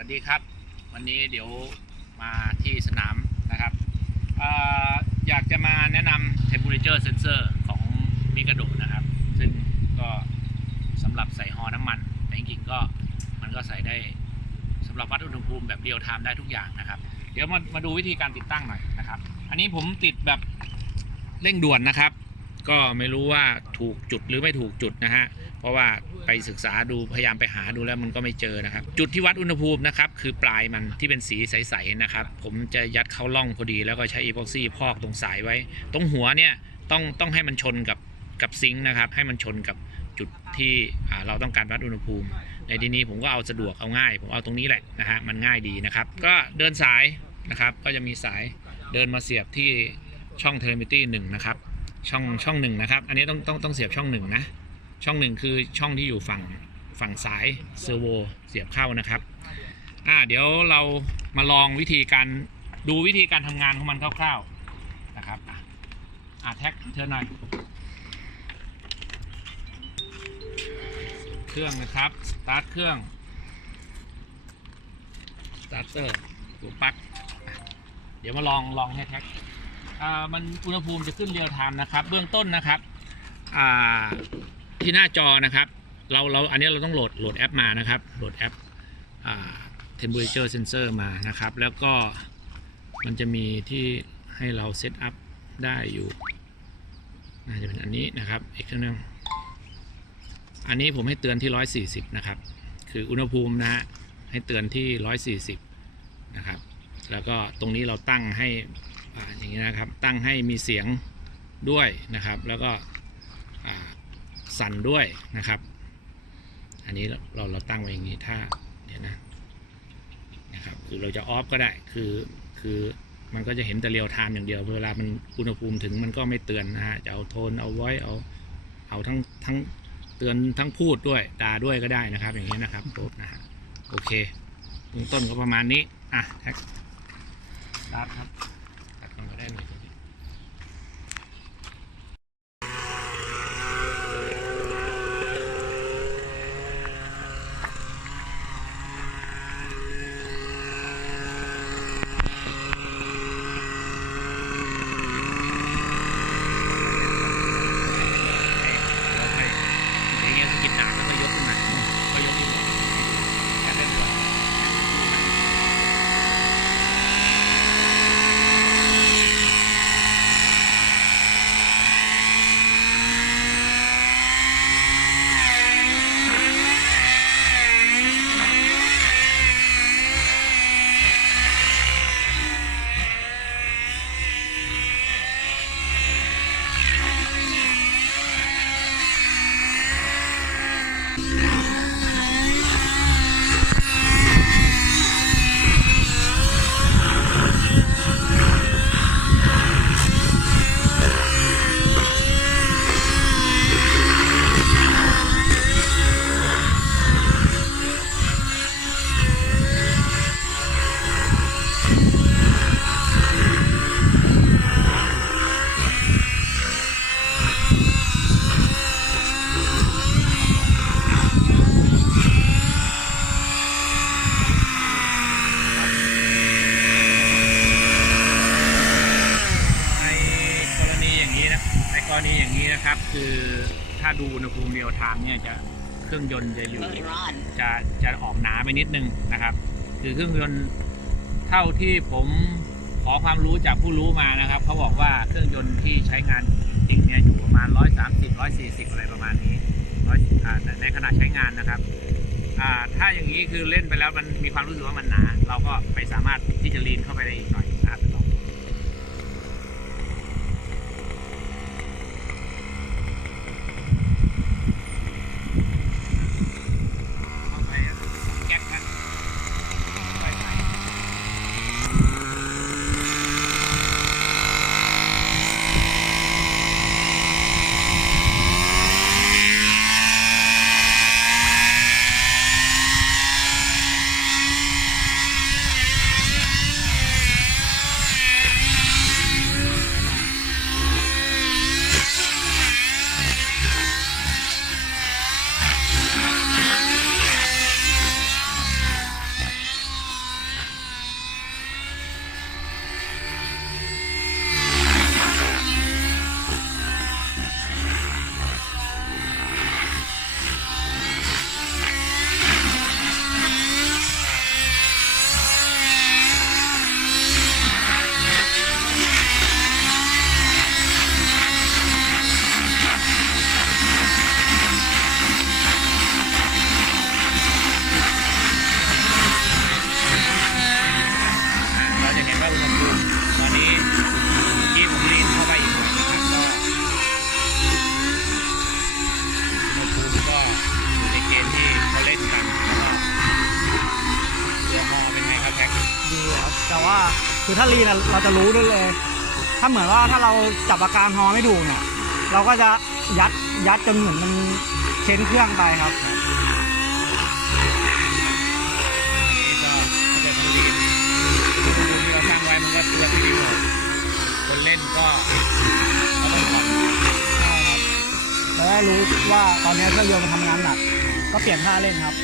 วัสดีครับ วันนี้เดี๋ยวมาที่สนามนะครับอออยากจะมาแนะนำ temperature sensor ของมิกาโดนะครับ ซึ่งก็สำหรับใส่ฮอน้ำมัน แต่จริงๆก็มันก็ใส่ได้สำหรับวัดอุณหภูมิแบบเรียลไทม์ได้ทุกอย่างนะครับ เดี๋ยวมามาดูวิธีการติดตั้งหน่อยนะครับ อันนี้ผมติดแบบเร่งด่วนนะครับ ก็ไม่รู้ว่าถูกจุดหรือไม่ถูกจุดนะฮะ เพราะว่าไปศึกษาดูพยายามไปหาดูแล้วมันก็ไม่เจอนะครับ จุดที่วัดอุณหภูมินะครับคือปลายมันที่เป็นสีใสๆนะครับ ผมจะยัดเข้าล่องพอดี แล้วก็ใช้อีพ็อกซี่พอกตรงสายไว้ ตรงหัวเนี่ยต้องต้องให้มันชนกับกับซิงค์นะครับ ให้มันชนกับจุดที่เราต้องการวัดอุณหภูมิ ในที่นี้ผมก็เอาสะดวกเอาง่าย ผมเอาตรงนี้แหละนะฮะมันง่ายดีนะครับ ก็เดินสายนะครับก็จะมีสายเดินมาเสียบที่ช่องเทเลมิตี้หนึ่งนะครับ ช่องช่องหนึ่งนะครับ อันนี้ต้องต้องต้องเสียบช่องหนึ่งนะ ช่องหนึ่งคือช่องที่อยู่ฝั่งฝั่งซ้ายเซอร์โวเสียบเข้านะครับ อ่าเดี๋ยวเรามาลองวิธีการดูวิธีการทำงานของมันคร่าวๆนะครับ อะอ่าแท็กเชิญหน่อย เครื่องนะครับ สตาร์ทเครื่อง สตาร์เตอร์ตัวปลั๊กอะเดี๋ยวมาลองลองให้แท็กอ่า มันอุณหภูมิจะขึ้นเรียลไทม์นะครับ เบื้องต้นนะครับอ่าที่หน้าจอนะครับ เราเราอันนี้เราต้องโหลดโหลดแอปมานะครับ โหลดแอปอ่า temperature sensor มานะครับ แล้วก็มันจะมีที่ให้เราเซตอัพได้อยู่น่าจะเป็นอันนี้นะครับ อีกเครื่องนึงอันนี้ผมให้เตือนที่ 140 นะครับ คืออุณหภูมินะฮะให้เตือนที่ 140 นะครับ แล้วก็ตรงนี้เราตั้งให้ อย่างนี้นะครับตั้งให้มีเสียงด้วยนะครับ แล้วก็สั่นด้วยนะครับ อันนี้เราเราเราตั้งไว้อย่างนี้ถ้าเดี๋ยวนะนะครับคือเราจะออฟก็ได้คือคือมันก็จะเห็นแต่เรียวไทม์อย่างเดียว เวลามันอุณหภูมิถึงมันก็ไม่เตือนนะฮะจะเอาโทนเอาไว้เอาเอาทั้งทั้งเตือนทั้งพูดด้วยด่าด้วยก็ได้นะครับ อย่างนี้นะครับโนะฮะโอเคเบื้องต้นก็ประมาณนี้อะแท็กสตาร์ทครับ ตัดมันก็ได้หน่อยตัวนี้ เราไปอย่างเงี้ยสกิดหนักแล้วก็ยกขึ้นมาก็ยกนี่แค่เล่นก่อนในกรณีอย่างนี้นะในกรณีอย่างนี้นะครับ คือถ้า ดูอุณหภูมิเรียลไทม์เนี่ยจะเครื่องยนต์จะอยู่ Motor on. จะจะออกหนาไปนิดนึงนะครับ คือเครื่องยนต์เท่าที่ผมขอความรู้จากผู้รู้มานะครับเขาบอกว่าเครื่องยนต์ที่ใช้งานจริงเนี่ยอยู่ประมาณ 130 140 อะไรประมาณนี้ร้อยอ่าในในขณะใช้งานนะครับอ่าถ้าอย่างนี้คือเล่นไปแล้วมันมีความรู้สึกว่ามันหนา เราก็ไปสามารถที่จะลีนเข้าไปได้อีกหน่อย คือถ้าลีนอะเราจะรู้ได้เลย ถ้าเหมือนว่าถ้าเราจับอาการฮอไม่ถูกเนี่ย เราก็จะยัดยัดจนเหมือนมันเค้นเครื่องไปครับนี่ก็ถ้าเกิดมันลีนอุณหภูมิที่เราตั้งไว้มันก็ตัวที่ดีหมดคนเล่นก็ก็ต้องผ่อนแล้วได้รู้ว่าตอนนี้เครื่องยนต์มันทำงานหนัก ก็เปลี่ยนท่าเล่นครับ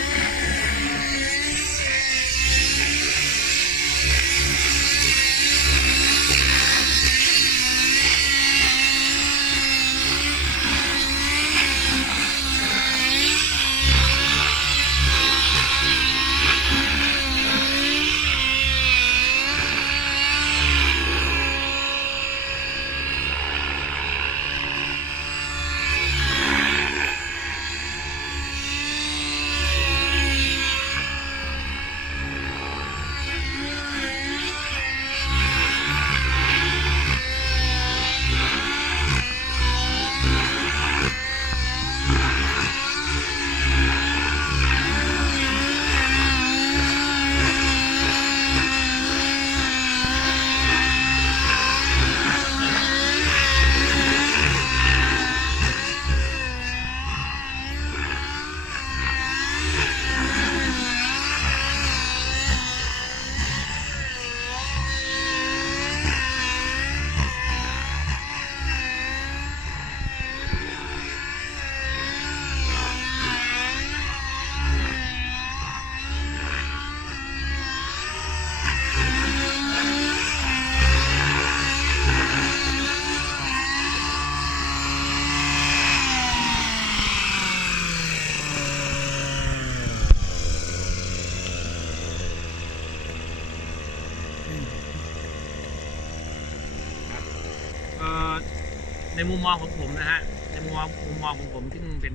ในมุมมองของผมนะฮะในมุมมองมุมมองของผมที่เป็น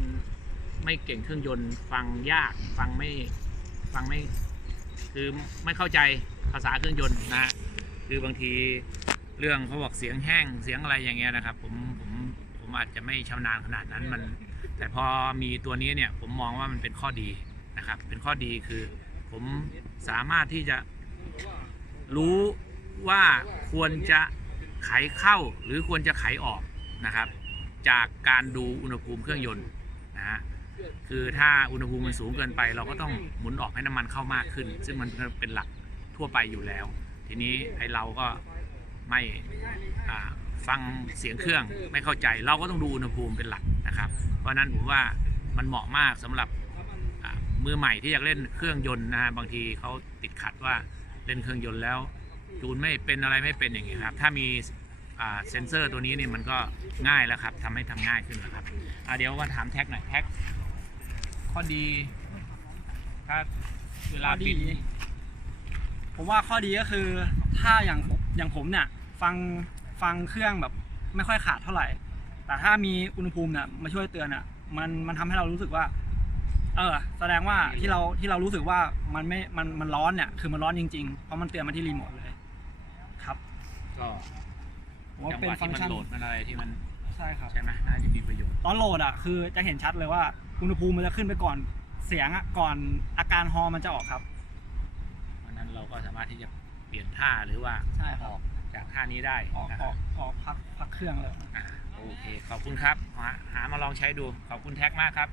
ไม่เก่งเครื่องยนต์ ฟังยากฟังไม่ฟังไม่คือไม่เข้าใจภาษาเครื่องยนต์นะฮะคือบางทีเรื่องเขาบอกเสียงแห้งเสียงอะไรอย่างเงี้ยนะครับ ผมผมผมอาจจะไม่ชำนาญขนาดนั้นมัน แต่พอมีตัวนี้เนี่ยผมมองว่ามันเป็นข้อดีนะครับ เป็นข้อดีคือผมสามารถที่จะรู้ว่าควรจะไขเข้าหรือควรจะไขออก นะครับ จากการดูอุณหภูมิเครื่องยนต์นะฮะคือถ้าอุณหภูมิมันสูงเกินไป เราก็ต้องหมุนออกให้น้ำมันเข้ามากขึ้น ซึ่งมันเป็นหลักทั่วไปอยู่แล้ว ทีนี้ไอเราก็ไม่ฟังเสียงเครื่องไม่เข้าใจ เราก็ต้องดูอุณหภูมิเป็นหลักนะครับ เพราะฉะนั้นผมว่ามันเหมาะมากสำหรับมือใหม่ที่อยากเล่นเครื่องยนต์นะฮะบางทีเขาติดขัดว่าเล่นเครื่องยนต์แล้วจูนไม่เป็นอะไรไม่เป็นอย่างเงี้ยครับ ถ้ามี เซ็นเซอร์ตัวนี้เนี่ยมันก็ง่ายแล้วครับทำให้ทำง่ายขึ้นแล้วครับอะเดี๋ยวมาถามแท็กหน่อยแท็กข้อดีถ้าเวลาบินข้อดี ผมว่าข้อดีก็คือถ้าอย่างอย่างผมเนี่ยฟังฟังเครื่องแบบไม่ค่อยขาดเท่าไหร่ แต่ถ้ามีอุณหภูมิเนี่ยมาช่วยเตือนอะมันมันทำให้เรารู้สึกว่า เออ แสดงว่าที่เราที่เรารู้สึกว่ามันไม่มันมันร้อนเนี่ยคือมันร้อนจริงๆเพราะมันเตือนมาที่รีโมทเลย ครับ ก็ผม ว่าจังเป็หนวะฟังที่มันก์ชันโหลดมันอะไรที่มันใช่ครับ ใช่ไหมน่าจะมีประโยชน์ ตอนโหลดอะคือจะเห็นชัดเลยว่าอุณหภูมิมันจะขึ้นไปก่อนเสียงอะก่อนอาการฮอมันจะออกครับ เพราะฉะนั้นเราก็สามารถที่จะเปลี่ยนท่าหรือว่าใช่อครับอกจากท่านี้ได้ออกนะอคอรับกออกพักพักเครื่องเลย อ่าโอเค ขอบคุณครับหาหามาลองใช้ดู ขอบคุณแท็กมากครับ